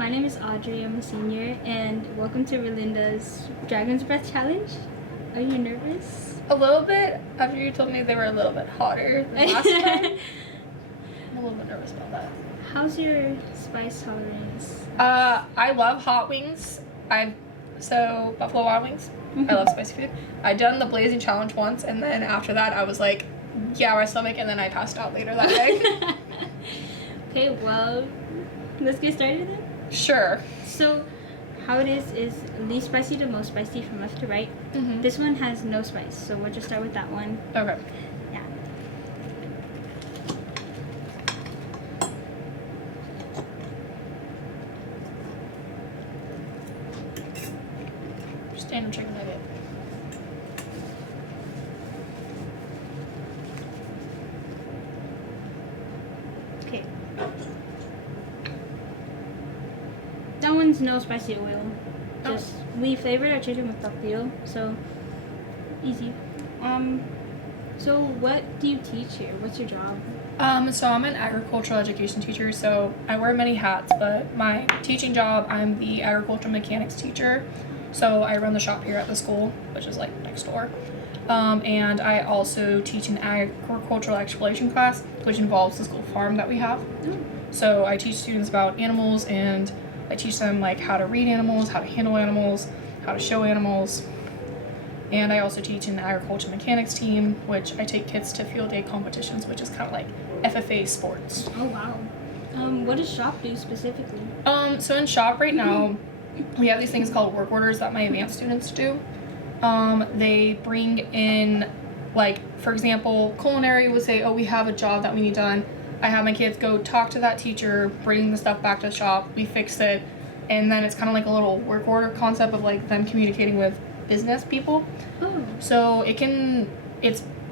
my name is Audrey. I'm a senior, and welcome to Relinda's Dragon's Breath Challenge. Are you nervous? A little bit. After you told me they were a little bit hotter than last time, I'm a little bit nervous about that. How's your spice tolerance? I love hot wings. Buffalo Wild Wings. I love spicy food. I done the blazing challenge once, and then after that, I was like, yeah, my stomach, and then I passed out later that day. Okay, well, let's get started then. Sure. So, how it is least spicy to most spicy from left to right. Mm-hmm. This one has no spice, so we'll just start with that one. Okay. Yeah. Standard chicken nugget. Okay. That one's no spicy oil. Just we flavored our chicken with tortillo, so easy. So what do you teach here? What's your job? So I'm an agricultural education teacher, so I wear many hats, but my teaching job, I'm the agricultural mechanics teacher. So I run the shop here at the school, which is like next door. And I also teach an agricultural exploration class, which involves the school farm that we have. So I teach students about animals, and I teach them like how to read animals, how to handle animals, how to show animals. And I also teach an agricultural mechanics team, which I take kids to field day competitions, which is kind of like FFA sports. Oh wow. What does shop do specifically? So in shop right now, we have these things called work orders that my advanced students do. They bring in, like, for example, culinary would say, oh, we have a job that we need done. I have my kids go talk to that teacher, bring the stuff back to the shop, we fix it, and then it's kind of like a little work order concept of like them communicating with business people. Oh. So it can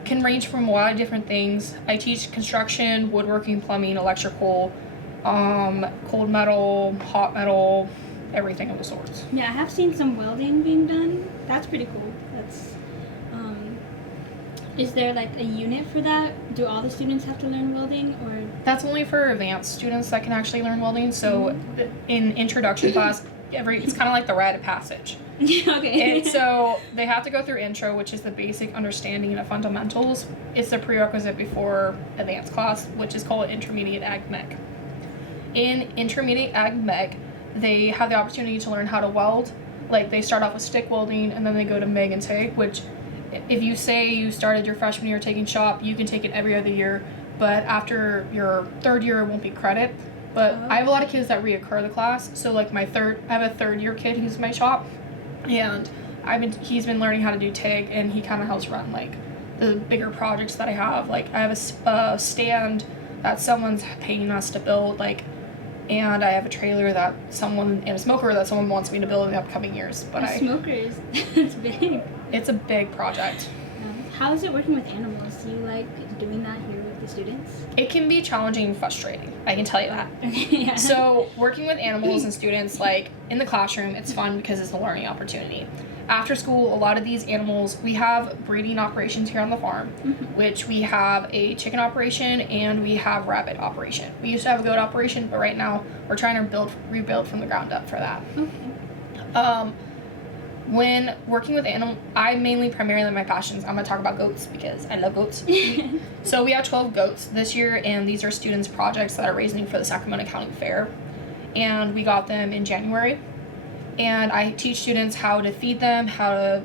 range from a lot of different things. I teach construction, woodworking, plumbing, electrical, cold metal, hot metal, everything of the sorts. Yeah, I have seen some welding being done. That's pretty cool. That's is there like a unit for that? Do all the students have to learn welding, or That's only for advanced students that can actually learn welding. So in introduction class, it's kind of like the rite of passage. Okay. And so they have to go through intro, which is the basic understanding of fundamentals. It's the prerequisite before advanced class, which is called intermediate ag mech. In intermediate ag mech, they have the opportunity to learn how to weld. Like, they start off with stick welding, and then they go to MIG and TIG, which if you say you started your freshman year taking shop, you can take it every other year, but after your third year, it won't be credit. But I have a lot of kids that reoccur the class, so like I have a third year kid who's in my shop, and he's been learning how to do TIG, and he kind of helps run like the bigger projects that I have. Like, I have a stand that someone's paying us to build, like, and I have a trailer and a smoker that someone wants me to build in the upcoming years. But smokers, it's big. It's a big project. How is it working with animals? Do you like doing that here with the students? It can be challenging and frustrating, I can tell you that. Yeah. So working with animals and students, like in the classroom, it's fun because it's a learning opportunity. After school, a lot of these animals, we have breeding operations here on the farm, which we have a chicken operation and we have rabbit operation. We used to have a goat operation, but right now we're trying to rebuild from the ground up for that. Okay. When working with animals, primarily my passions, I'm going to talk about goats because I love goats. So we have 12 goats this year, and these are students' projects that are raising for the Sacramento County Fair. And we got them in January. And I teach students how to feed them, how to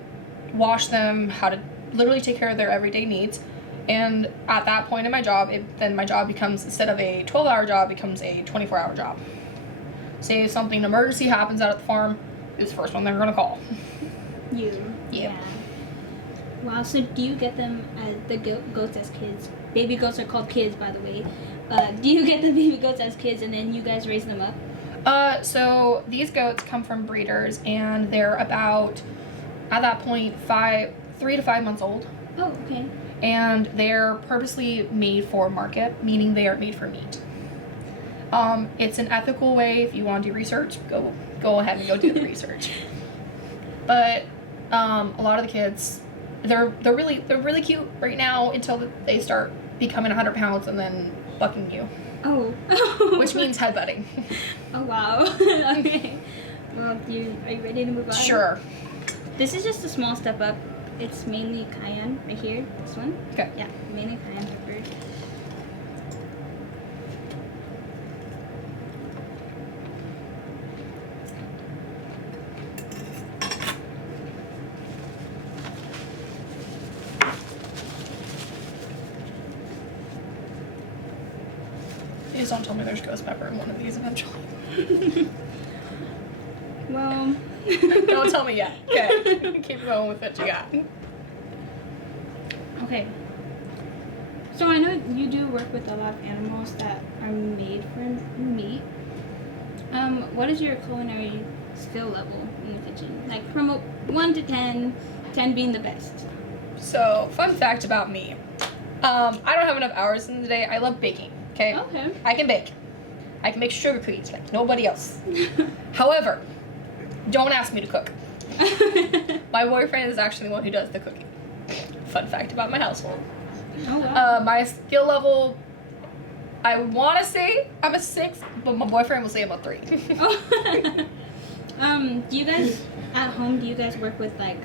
wash them, how to literally take care of their everyday needs. And at that point in my job, then my job becomes, instead of a 12-hour job, becomes a 24-hour job. Say if something emergency happens out at the farm, who's the first one they're going to call? You. Yeah. Wow, so do you get them the goats as kids? Baby goats are called kids, by the way. Do you get the baby goats as kids and then you guys raise them up? So these goats come from breeders, and they're about, at that point, 3 to 5 months old. Oh, okay. And they're purposely made for market, meaning they are made for meat. It's an ethical way. If you want to do research, go ahead and go do the research. But a lot of the kids, they're really cute right now until they start becoming 100 pounds and then bucking you. Oh. which means headbutting. Oh wow. Okay. Well, are you ready to move on? Sure. This is just a small step up. It's mainly cayenne right here. This one. Okay. Yeah, mainly cayenne pepper. Please don't tell me there's ghost pepper in one of these eventually. Well. Don't tell me yet. Okay. Keep going with what you got. Okay. So I know you do work with a lot of animals that are made for meat. What is your culinary skill level in the kitchen? Like from 1 to 10, 10 being the best. So, fun fact about me. I don't have enough hours in the day. I love baking. Okay? Okay. I can bake. I can make sugar cookies like nobody else. However, don't ask me to cook. My boyfriend is actually the one who does the cooking. Fun fact about my household. Oh wow. My skill level, I want to say I'm a 6, but my boyfriend will say I'm a 3. Do you guys at home? Do you guys work with like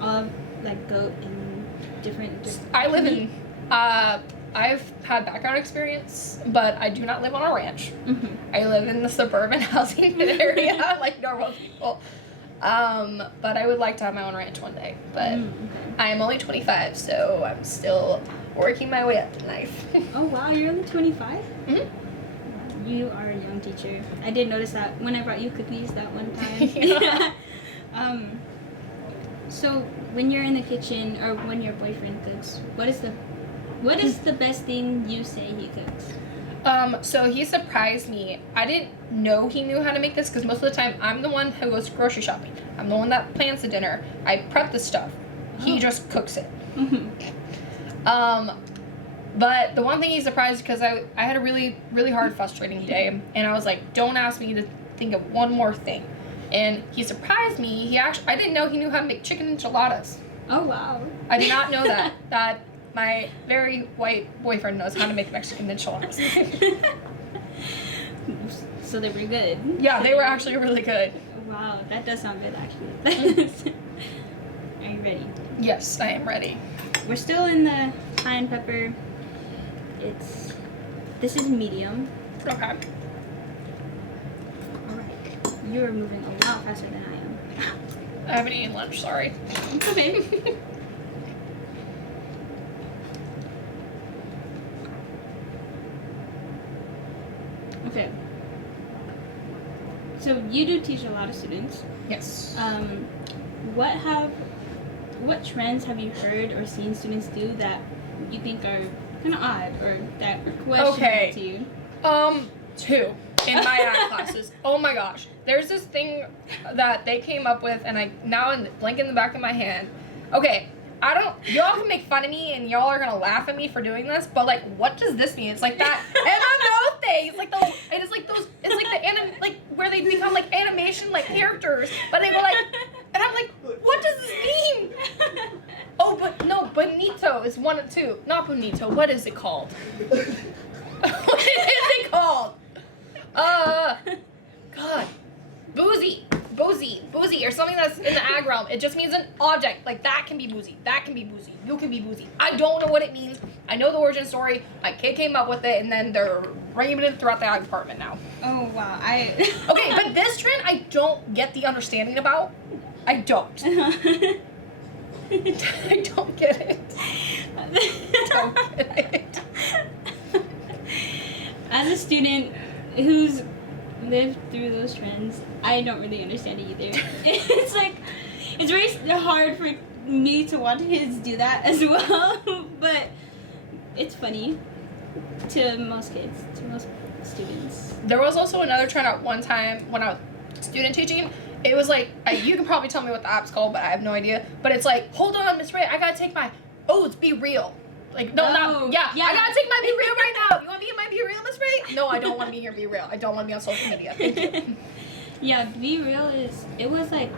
all of like goat and different? I live in. I've had background experience, but I do not live on a ranch. Mm-hmm. I live in the suburban housing area like normal people. But I would like to have my own ranch one day. But Okay. I am only 25, so I'm still working my way up in life. Oh wow, you're only 25? Mm-hmm. You are a young teacher. I did notice that when I brought you cookies that one time. Yeah. So when you're in the kitchen or when your boyfriend cooks, what is the best thing you say he cooks? So he surprised me. I didn't know he knew how to make this because most of the time I'm the one who goes grocery shopping. I'm the one that plans the dinner. I prep the stuff. He Oh. just cooks it. Mm-hmm. But the one thing he surprised because I had a really, really hard, frustrating day, and I was like, don't ask me to think of one more thing. And he surprised me. I didn't know he knew how to make chicken enchiladas. Oh wow. I did not know that my very white boyfriend knows how to make Mexican enchiladas. So they were good. Yeah, they were actually really good. Wow, that does sound good actually. Are you ready? Yes, I am ready. We're still in the cayenne pepper. This is medium. Okay. Alright. You're moving a lot faster than I am. I haven't eaten lunch, sorry. It's okay. Okay. So you do teach a lot of students. Yes. What trends have you heard or seen students do that you think are kind of odd or that are questionable to you? 2 in my art classes. Oh my gosh. There's this thing that they came up with, and I now in blank in the back of my hand. Okay, y'all can make fun of me and y'all are gonna laugh at me for doing this, but like, what does this mean? It's like that MMO thing. It's like the where they become like animation like characters, but they go like, and I'm like, what does this mean? Oh, but no, bonito is 1 and 2. Not bonito. What is it called? What is it called? God. Boozy, or something that's in the ag realm. It just means an object. Like, that can be boozy. That can be boozy. You can be boozy. I don't know what it means. I know the origin story. My kid came up with it, and then they're bringing it throughout the ag department now. Oh, wow. Okay, but this trend, I don't get the understanding about. I don't. I don't get it. Don't get it. As a student who's lived through those trends, I don't really understand it either. It's like, it's very hard for me to watch kids do that as well, but it's funny to most kids, to most students. There was also another trend at one time when I was student teaching. It was like, you can probably tell me what the app's called, but I have no idea. But it's like, hold on, Miss Rhea, I gotta take my oats, be real. Like, no, not, yeah, I gotta take my be real right now. You wanna be in my be real, Miss Rhea? No, I don't wanna be here, be real. I don't wanna be on social media. Thank you. Yeah, be real it was like,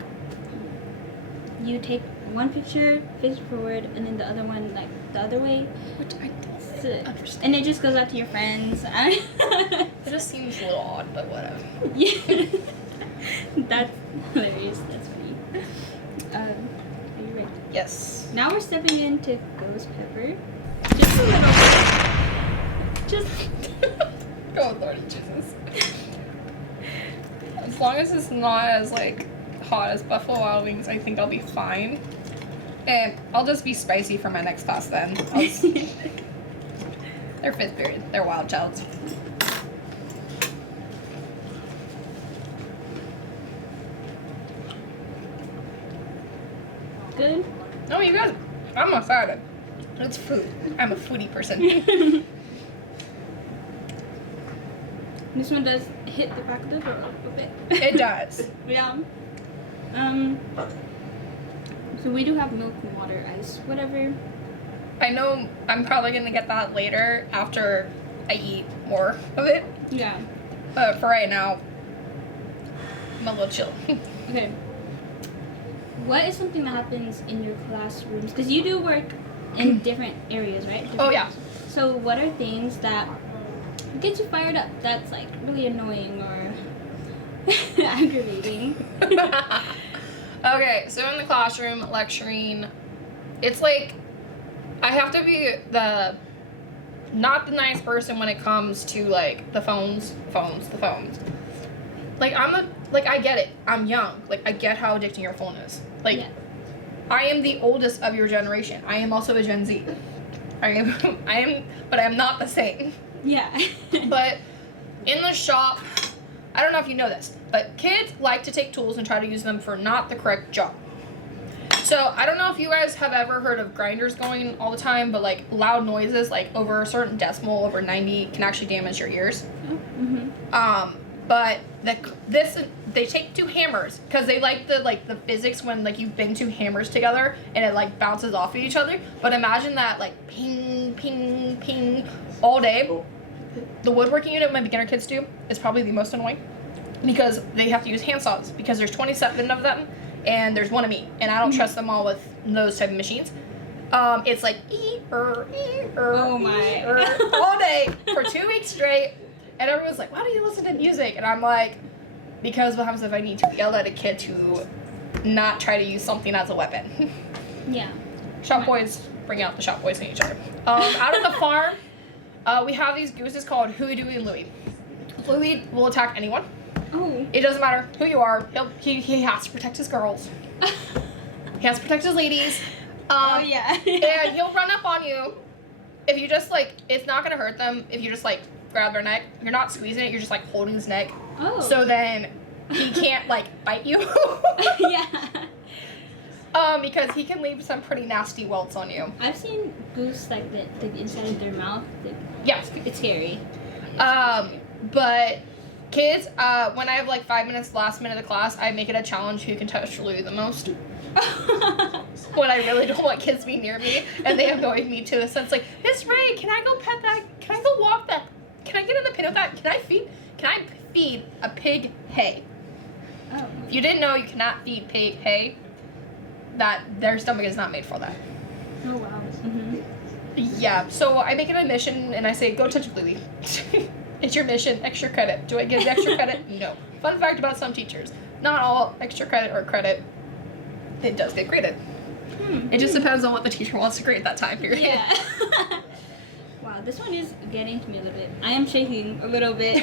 you take one picture, face forward, and then the other one, like, the other way. Which I don't. That's it. Understand. And it just goes out to your friends. It just seems a little odd, but whatever. Yeah. That's hilarious. That's funny. Are you ready? Yes. Now we're stepping into ghost pepper. Just a little bit. Just. Oh, Lordy Jesus. As long as it's not as, like, hot as Buffalo Wild Wings, I think I'll be fine. And I'll just be spicy for my next class then. They're 5th period. They're wild childs. Good. No, you guys, I'm excited. It's food. I'm a foodie person. This one does hit the back of the throat a bit. It does. Yeah. So we do have milk and water, ice, whatever. I know I'm probably going to get that later after I eat more of it. Yeah. But for right now, I'm a little chill. Okay. What is something that happens in your classrooms? Because you do work in different areas, right? Oh, yeah. So what are things that get you fired up that's like really annoying or aggravating? Okay, so in the classroom, lecturing, it's like I have to be not the nice person when it comes to like the phones. Like I get it. I'm young. Like I get how addicting your phone is. Like Yeah. I am the oldest of your generation. I am also a Gen Z. I am, but I am not the same. Yeah. But in the shop, I don't know if you know this, but kids like to take tools and try to use them for not the correct job. So I don't know if you guys have ever heard of grinders going all the time, but like loud noises, like over a certain decimal, over 90, can actually damage your ears. Mm-hmm. But they take 2 hammers because they like the physics when like you bang 2 hammers together and it like bounces off of each other. But imagine that like ping, ping, ping all day. The woodworking unit my beginner kids do is probably the most annoying because they have to use handsaws because there's 27 of them and there's 1 of me and I don't trust them all with those type of machines. It's like Oh my. all day for 2 weeks straight. And everyone's like, why do you listen to music? And I'm like, because what happens if I need to yell at a kid to not try to use something as a weapon? Yeah. Shop boys bring out the shop boys in each other. Out of the farm, we have these gooses called Huey, Dewey, and Louie. Louie will attack anyone. Oh. It doesn't matter who you are. He has to protect his girls. He has to protect his ladies. Oh yeah. And he'll run up on you. If you just like, it's not gonna hurt them if you just like grab their neck. You're not squeezing it, you're just like holding his neck. Oh. So then he can't like bite you. Yeah. Because he can leave some pretty nasty welts on you. I've seen goose like the inside of their mouth. Yeah. It's scary. But kids, when I have like 5 minutes last minute of the class, I make it a challenge who can touch Louis the most. When I really don't want kids to be near me, and they annoy me to the sense like, Miss Ray, can I go pet that? Can I go walk that? Can I get in the pen with that? Can I feed a pig hay? Oh. If you didn't know, you cannot feed pig hay. That their stomach is not made for that. Oh wow. Mhm. Yeah, so I make it a mission, and I say, go touch Louis. It's your mission, extra credit. Do I get extra credit? No. Fun fact about some teachers, not all extra credit or credit, it does get graded. It just depends on what the teacher wants to grade that time period. Yeah. Wow, this one is getting to me a little bit. I am shaking a little bit.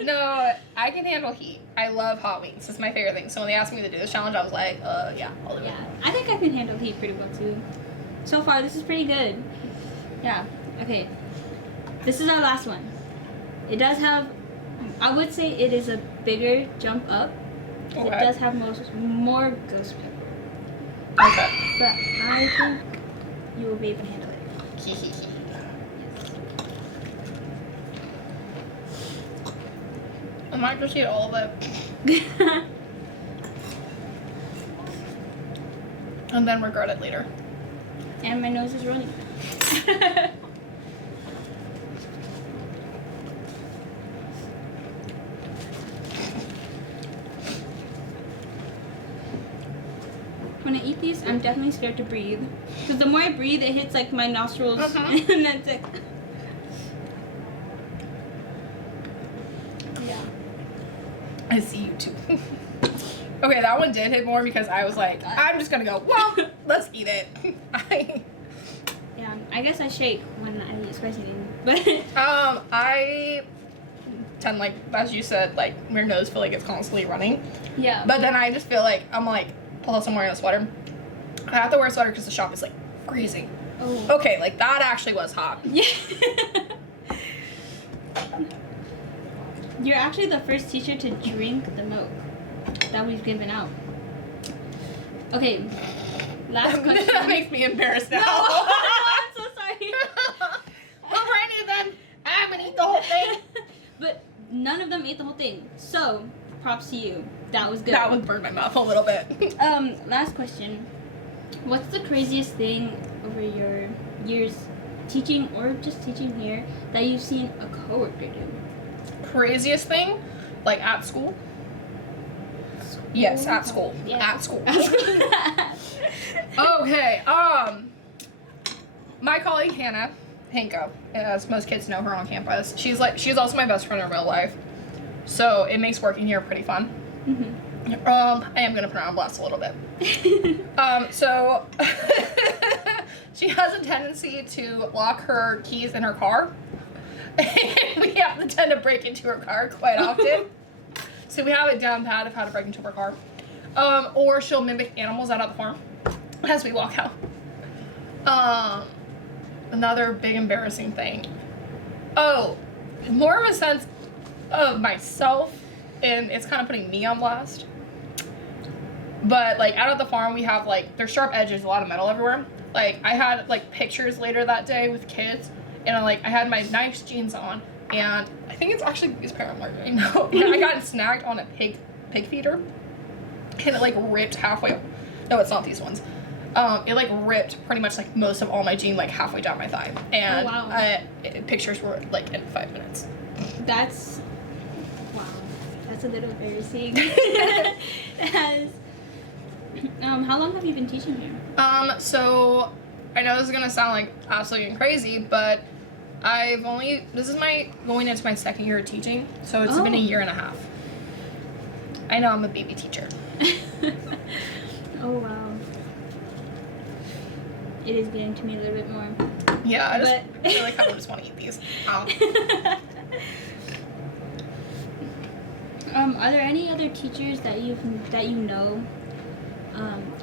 No, I can handle heat. I love hot wings. It's my favorite thing. So when they asked me to do this challenge, I was like, yeah, I'll do it. Yeah, I think I can handle heat pretty well too. So far, this is pretty good. Yeah. Okay. This is our last one. It does have, I would say it is a bigger jump up. Okay. It does have more ghost pepper. Okay. But I think you will be able to handle it. I might just eat all of it and then regret it later. And my nose is running. When I eat these, I'm definitely scared to breathe. Because the more I breathe, it hits like my nostrils. Mhm. And that's it. Yeah. I see you too. Okay, that one did hit more because I was like, I'm just gonna go, well, let's eat it. Yeah, I guess I shake when I eat spicy things. But I tend, like, as you said, like, your nose feel like it's constantly running. yeah. But then I just feel like I'm like, plus I'm wearing a sweater. I have to wear a sweater because the shop is like freezing. Oh. Okay, like that actually was hot. Yeah. You're actually the first teacher to drink the milk that we've given out. Okay, last question. That makes me embarrassed now. No, I'm so sorry. Well, Brittany, then I'm gonna eat the whole thing. But none of them ate the whole thing. So, props to you. That was good. That would burn my mouth a little bit. Last question. What's the craziest thing over your years teaching or just teaching here that you've seen a coworker do? Craziest thing, like at school. Yes, at school. Yeah. At school. At school. Okay. My colleague Hannah Hanko, as most kids know her on campus, she's also my best friend in real life, so it makes working here pretty fun. Mhm. I am gonna put her on blast a little bit. So she has a tendency to lock her keys in her car. And we have to tend to break into her car quite often. So we have it down pat of how to break into her car. Or she'll mimic animals out of the farm as we walk out. Another big embarrassing thing. Oh, more of a sense of myself, and it's kind of putting me on blast. But like out at the farm, we have like there's sharp edges, a lot of metal everywhere. Like I had like pictures later that day with kids, and I had my nice jeans on, and I think it's actually these pair I'm wearing now. And I got snagged on a pig feeder, and it like ripped halfway. No, it's not these ones. It like ripped pretty much like most of all my jean like halfway down my thigh, and oh, wow. Pictures were like in 5 minutes. That's wow. That's a little embarrassing. How long have you been teaching here? So I know this is gonna sound like absolutely crazy, but this is going into my second year of teaching, so it's been a year and a half. I know I'm a baby teacher. Oh wow. It is getting to me a little bit more. Yeah, I really kind of just want to eat these. Are there any other teachers that you know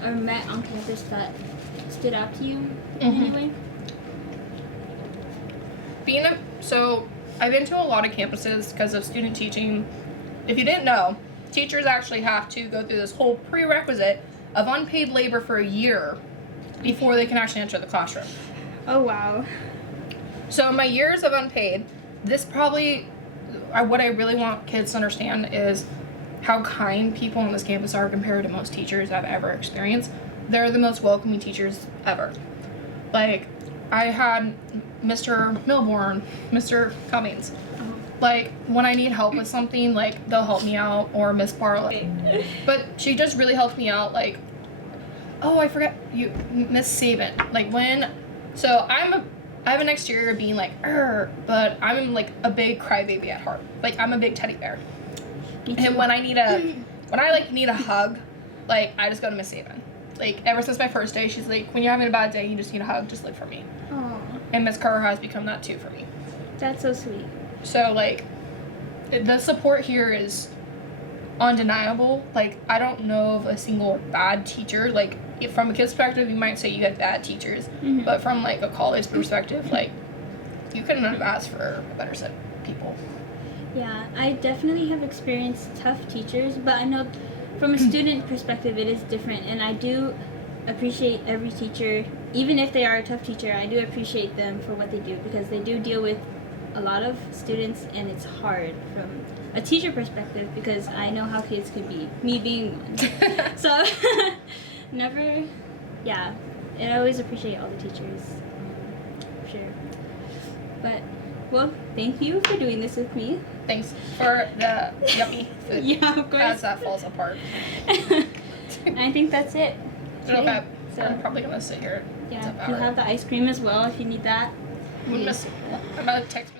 or met on campus that stood out to you in any way? So I've been to a lot of campuses because of student teaching. If you didn't know, teachers actually have to go through this whole prerequisite of unpaid labor for a year before they can actually enter the classroom. Oh wow. So my years of unpaid, what I really want kids to understand is how kind people on this campus are compared to most teachers I've ever experienced. They're the most welcoming teachers ever. Like, I had Mr. Milborn, Mr. Cummings. Like, when I need help with something, like, they'll help me out, or Miss Barlett. But she just really helped me out, like, oh, I forgot you, Miss Saban. Like, so I have an exterior of being like, but I'm like a big crybaby at heart. Like, I'm a big teddy bear. And when I need a hug, like, I just go to Miss Saban. Like, ever since my first day, she's like, when you're having a bad day, you just need a hug, just live for me. Aww. And Miss Carr has become that too for me. That's so sweet. So, like, the support here is undeniable. Like, I don't know of a single bad teacher. Like, from a kid's perspective, you might say you get bad teachers, but from, like, a college perspective, like, you couldn't have asked for a better set of people. Yeah, I definitely have experienced tough teachers, but I know from a student perspective it is different, and I do appreciate every teacher. Even if they are a tough teacher, I do appreciate them for what they do, because they do deal with a lot of students, and it's hard from a teacher perspective, because I know how kids could be, me being one. So, I always appreciate all the teachers, for sure. But, well, thank you for doing this with me. Thanks for the yummy food. Yeah, of course. As that falls apart. I think that's it. Okay. So I'm probably gonna sit here. yeah, you have the ice cream as well if you need that. I'm gonna text